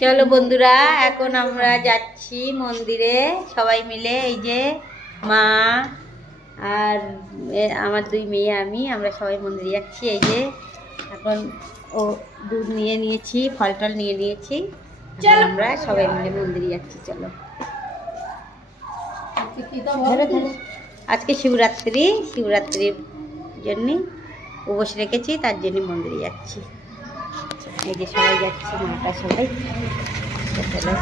চলো বন্ধুরা, এখন আমরা যাচ্ছি মন্দিরে সবাই মিলে। এই যে মা আর আমার দুই মেয়ে, আমরা সবাই মন্দিরে যাচ্ছি। এই যে এখন ও দুধ নিয়ে নিয়েছি, ফল টল নিয়ে নিয়েছি, আমরা সবাই মিলে মন্দিরে যাচ্ছি। চলো। আজকে শিবরাত্রির জন্যে উপোস রেখেছি, তার জন্য মন্দিরে যাচ্ছি। এই যে সবাই যাচ্ছে, মাটা সবাই। চলো।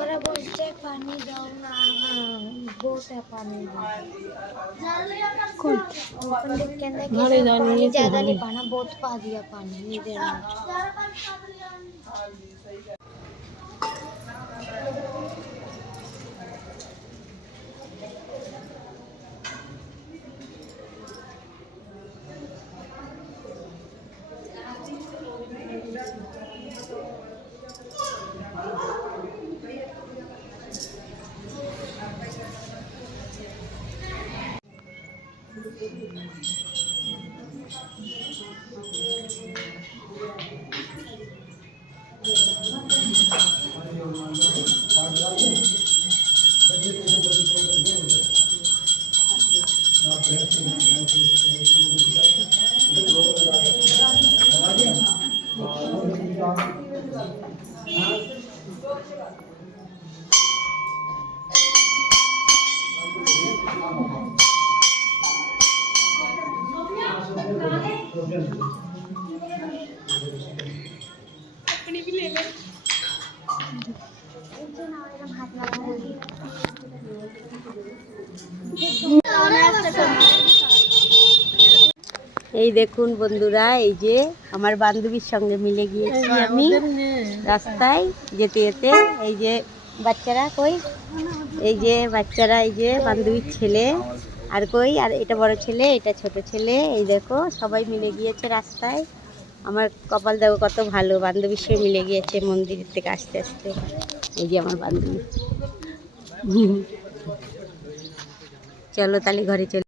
ওরা বলছে পানি দাও না, बोलते पानी कौन ज्यादा नहीं पाना, बहुत पा दिया पानी नहीं देना। এই দেখুন বন্ধুরা, এই যে আমার বান্ধবীর সঙ্গে মিলে গিয়েছি আমি রাস্তায় যেতে যেতে। এই যে বাচ্চারা কই, এই যে বাচ্চারা, এই যে বান্ধবীর ছেলে, আর কই, আর এটা বড় ছেলে, এটা ছোট ছেলে। এই দেখো সবাই মিলে গিয়েছে রাস্তায়। আমার কপাল দেখো কত ভালো, বান্ধবীর সঙ্গে মিলে গিয়েছে মন্দির থেকে আসতে আসতে। এই যে আমার বান্ধবী। চলো তাহলে ঘরে চলে।